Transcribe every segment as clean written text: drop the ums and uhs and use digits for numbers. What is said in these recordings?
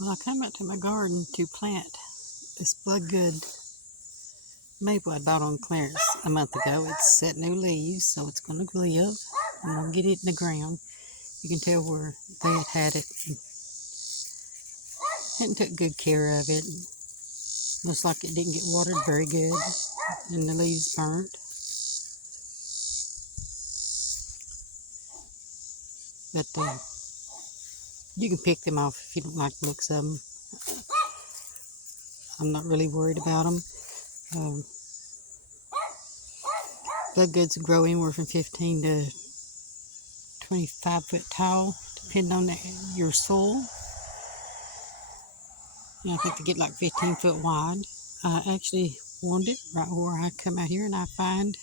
Well, I came out to my garden to plant this Bloodgood maple I bought on clearance a month ago. It's set new leaves, so it's going to live. I'm going to get it in the ground. You can tell where they had it and took good care of it. Looks like it didn't get watered very good, and the leaves burnt. But you can pick them off if you don't like the looks of them. I'm not really worried about them. Bloodgoods grow anywhere from 15 to 25 foot tall, depending on your soil. And I think they get like 15 foot wide. I actually wanted it right where I come out here and I find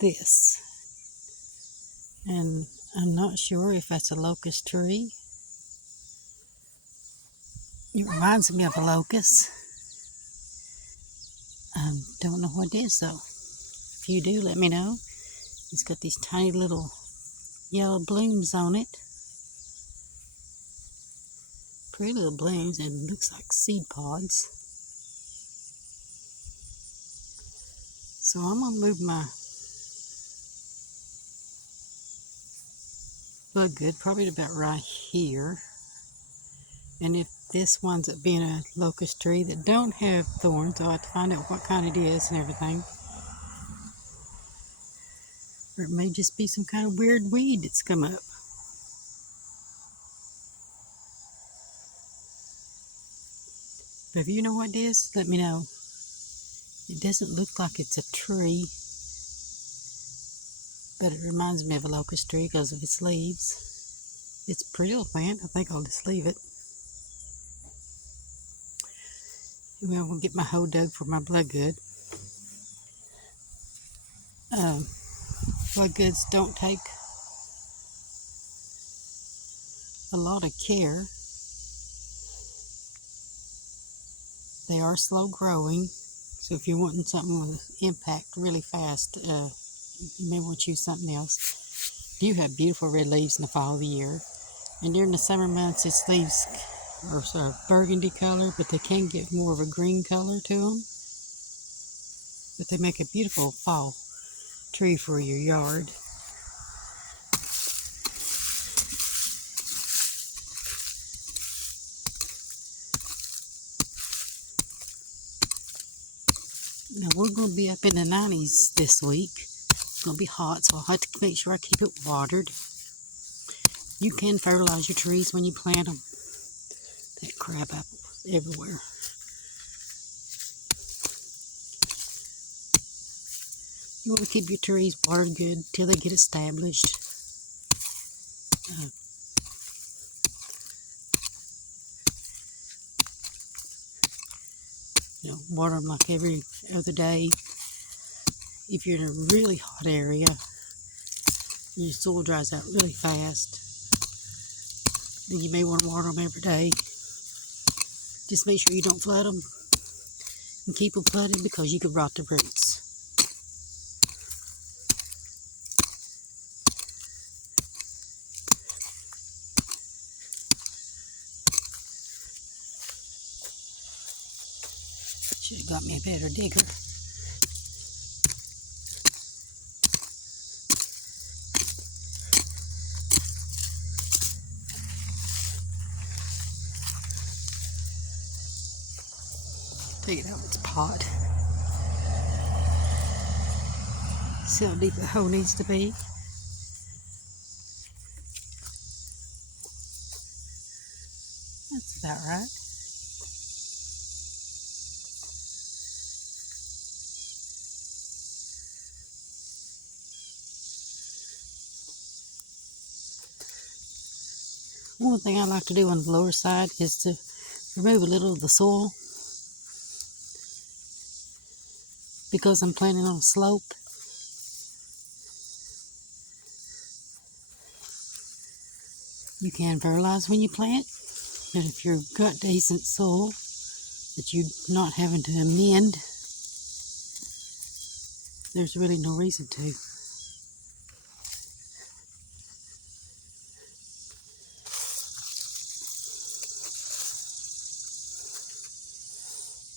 this. And I'm not sure if that's a locust tree. It reminds me of a locust. I don't know what it is though. If you do, let me know. It's got these tiny little yellow blooms on it. Pretty little blooms, and looks like seed pods. So I'm going to move my Bloodgood probably to about right here. And if this winds up being a locust tree that don't have thorns, I'll have to find out what kind it is and everything. Or it may just be some kind of weird weed that's come up. But if you know what it is, let me know. It doesn't look like it's a tree, but it reminds me of a locust tree because of its leaves. It's a pretty little plant. I think I'll just leave it. Anyway, I'm going to get my hoe dug for my Bloodgood. Bloodgoods don't take a lot of care. They are slow growing, so if you're wanting something with impact really fast, you may want to choose something else. You have beautiful red leaves in the fall of the year, and during the summer months its leaves are sort of burgundy color, but they can get more of a green color to them. But they make a beautiful fall tree for your yard. Now we're going to be up in the 90s this week. It's going to be hot, so I'll have to make sure I keep it watered. You can fertilize your trees when you plant them. That crab apple everywhere. You want to keep your trees watered good till they get established. Water them like every other day. If you're in a really hot area, your soil dries out really fast, then you may want to water them every day. Just make sure you don't flood them and keep them flooded because you could rot the roots. Should have got me a better digger. Take it out of its pot. See how deep the hole needs to be. That's about right. One thing I like to do on the lower side is to remove a little of the soil. Because I'm planting on a slope, you can fertilize when you plant, but if you've got decent soil that you're not having to amend, there's really no reason to.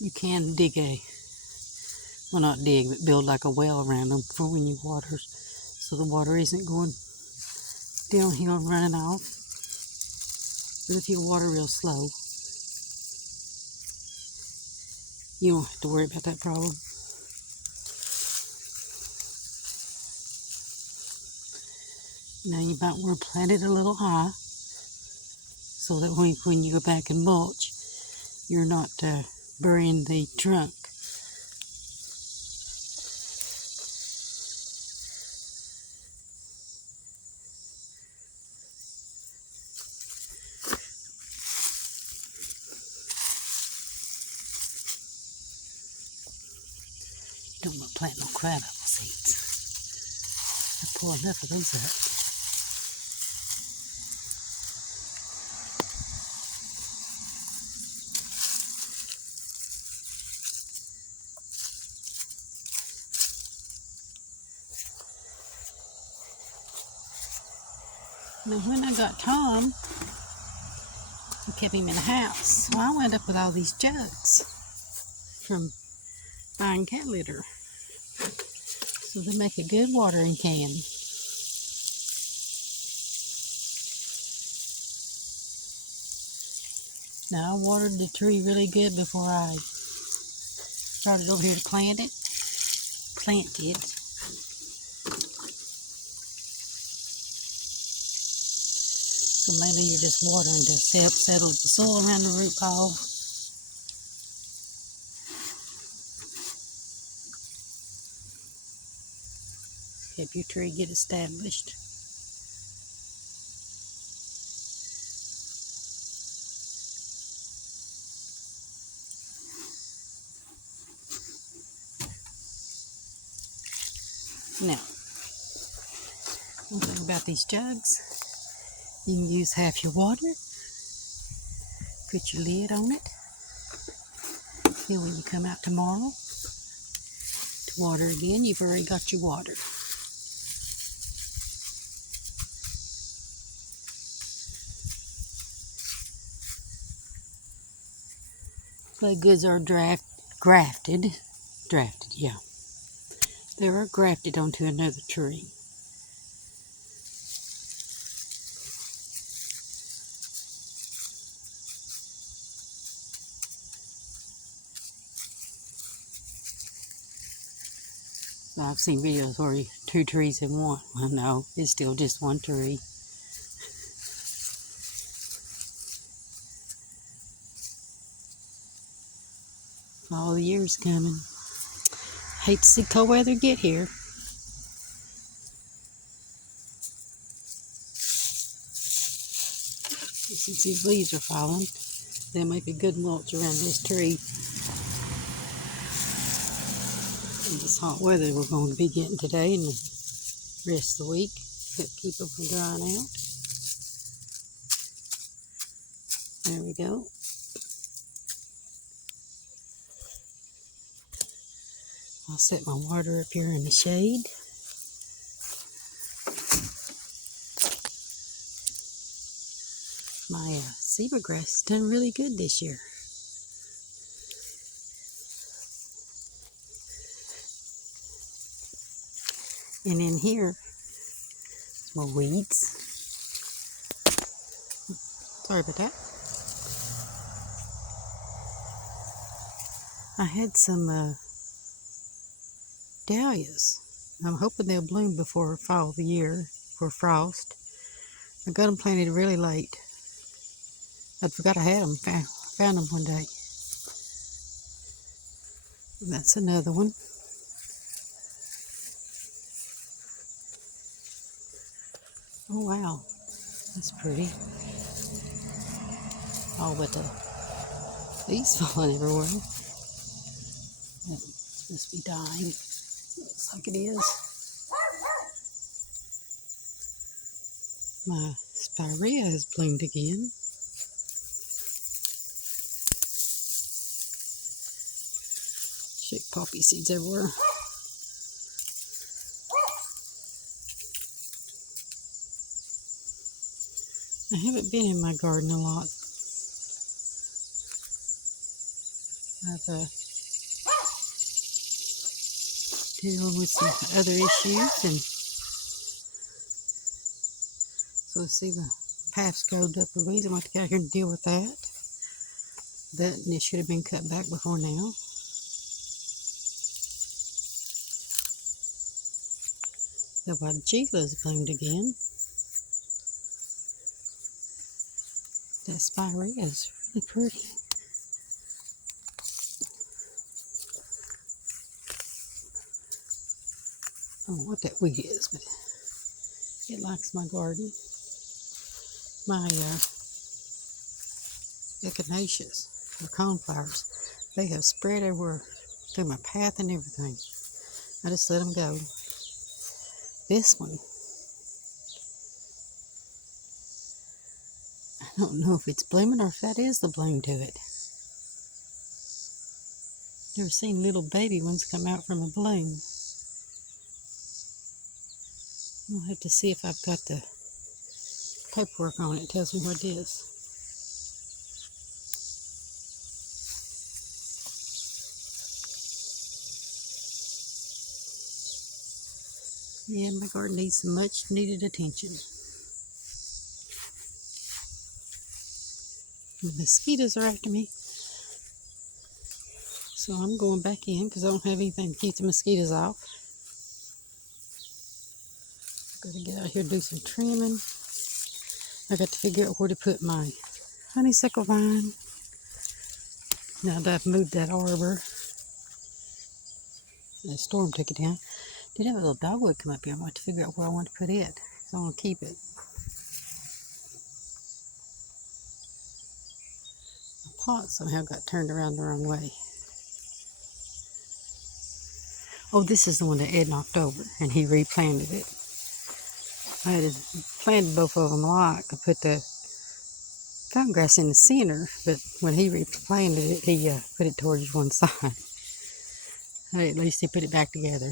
You can dig well, not dig, but build like a well around them for when you water, so the water isn't going downhill and running off. But if you water real slow, you don't have to worry about that problem. Now you might want to plant it a little high, so that when you go back and mulch, you're not burying the trunk. Don't want to plant no crabapple seeds. I pull enough of those up. Now when I got Tom, I kept him in the house. So I wound up with all these jugs from buying cat litter. So they make a good watering can. Now I watered the tree really good before I brought it over here to plant it. So mainly you're just watering to help settle the soil around the root ball. Help your tree get established. Now, one thing about these jugs, you can use half your water, put your lid on it, then when you come out tomorrow to water again, you've already got your water. Bloodgoods are grafted, yeah. They are grafted onto another tree. I've seen videos where 2 trees in one. Well, no, it's still just one tree. Fall of the year's coming. Hate to see cold weather get here. Since these leaves are falling, they'll make a good mulch around this tree. And this hot weather we're going to be getting today and the rest of the week. Help keep them from drying out. There we go. I'll set my water up here in the shade. My zebra grass has done really good this year. And in here, more weeds. Sorry about that. I had some dahlias. I'm hoping they'll bloom before fall of the year, for frost. I got them planted really late. I forgot I had them. Found them one day. And that's another one. Oh wow, that's pretty. Oh, but the leaves falling everywhere. It's supposed to be dying. Looks like it is. My spirea has bloomed again. Shake poppy seeds everywhere. I haven't been in my garden a lot. I've dealing with some other issues, and so see the path scrubbed up a ways. I'm going to get out here and deal with that. And it should have been cut back before now. The Wajila's bloomed again. That spirea is really pretty. I don't know what that weed is, but it likes my garden. My echinaceas, or coneflowers, they have spread everywhere through my path and everything. I just let them go. This one, I don't know if it's blooming or if that is the bloom to it. Never seen little baby ones come out from a bloom. I'll have to see if I've got the paperwork on it. It tells me what it is. Yeah, my garden needs some much needed attention. The mosquitoes are after me. So I'm going back in because I don't have anything to keep the mosquitoes off. Got to get out here and do some trimming. I got to figure out where to put my honeysuckle vine. Now that I've moved that arbor, the storm took it down. Did have a little dogwood come up here. I'm going to have to figure out where I want to put it. So I want to keep it. The pot somehow got turned around the wrong way. Oh, this is the one that Ed knocked over, and he replanted it. I had planted both of them alike. I put the fountain grass in the center, but when he replanted it, he put it towards one side. At least he put it back together.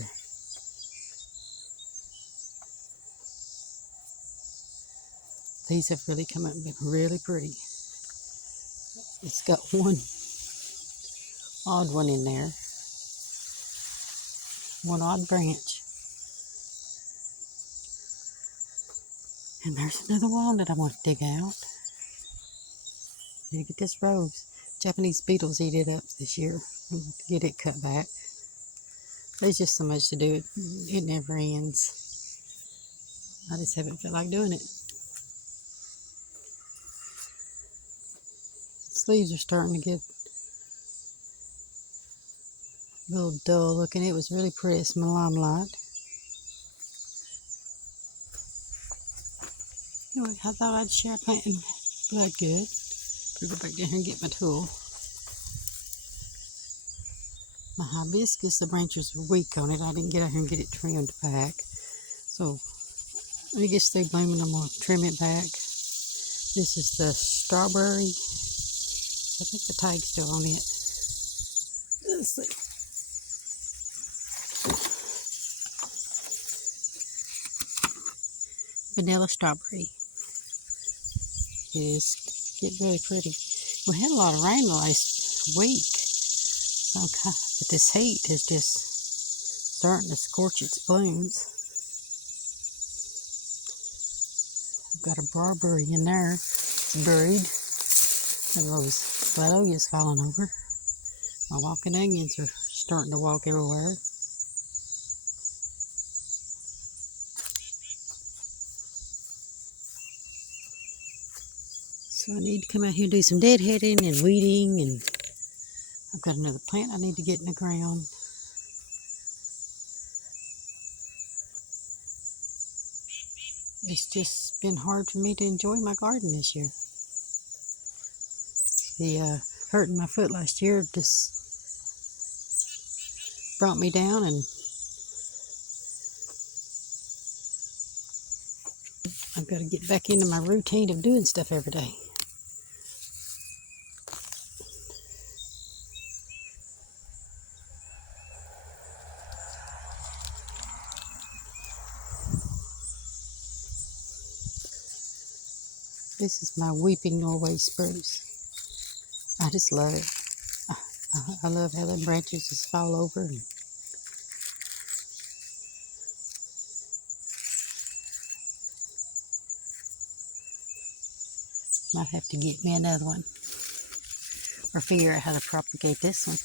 These have really come up and been really pretty. It's got one odd one in there. One odd branch. And there's another walnut I want to dig out. Need to get this rose. Japanese beetles eat it up this year. Get it cut back. There's just so much to do. It never ends. I just haven't felt like doing it. Its leaves are starting to get a little dull looking. It was really pretty. It's my limelight. Anyway, I thought I'd share planting Bloodgood. Go back down here and get my tool. My hibiscus, the branches were weak on it. I didn't get out here and get it trimmed back. So when it gets through blooming, I'm going to trim it back. This is the strawberry. I think the tag's still on it. Let's see. Vanilla strawberry. It is getting really pretty. We had a lot of rain the last week. Okay, but this heat is just starting to scorch its blooms. I've got a barberry in there. It's buried. And those gladiolus falling over. My walking onions are starting to walk everywhere. So I need to come out here and do some deadheading and weeding, and I've got another plant I need to get in the ground. It's just been hard for me to enjoy my garden this year. The hurting my foot last year just brought me down, and I've got to get back into my routine of doing stuff every day. This is my weeping Norway spruce. I just love it. I love how the branches just fall over. And might have to get me another one or figure out how to propagate this one.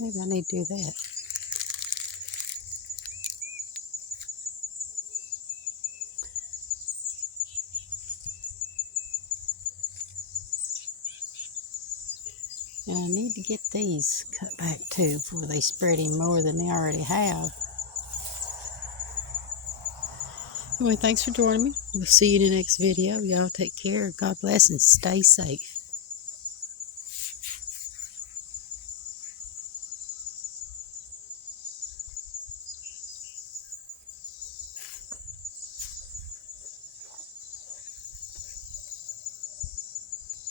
Maybe I need to do that. And I need to get these cut back too before they spread him more than they already have. Anyway, thanks for joining me. We'll see you in the next video. Y'all take care. God bless and stay safe.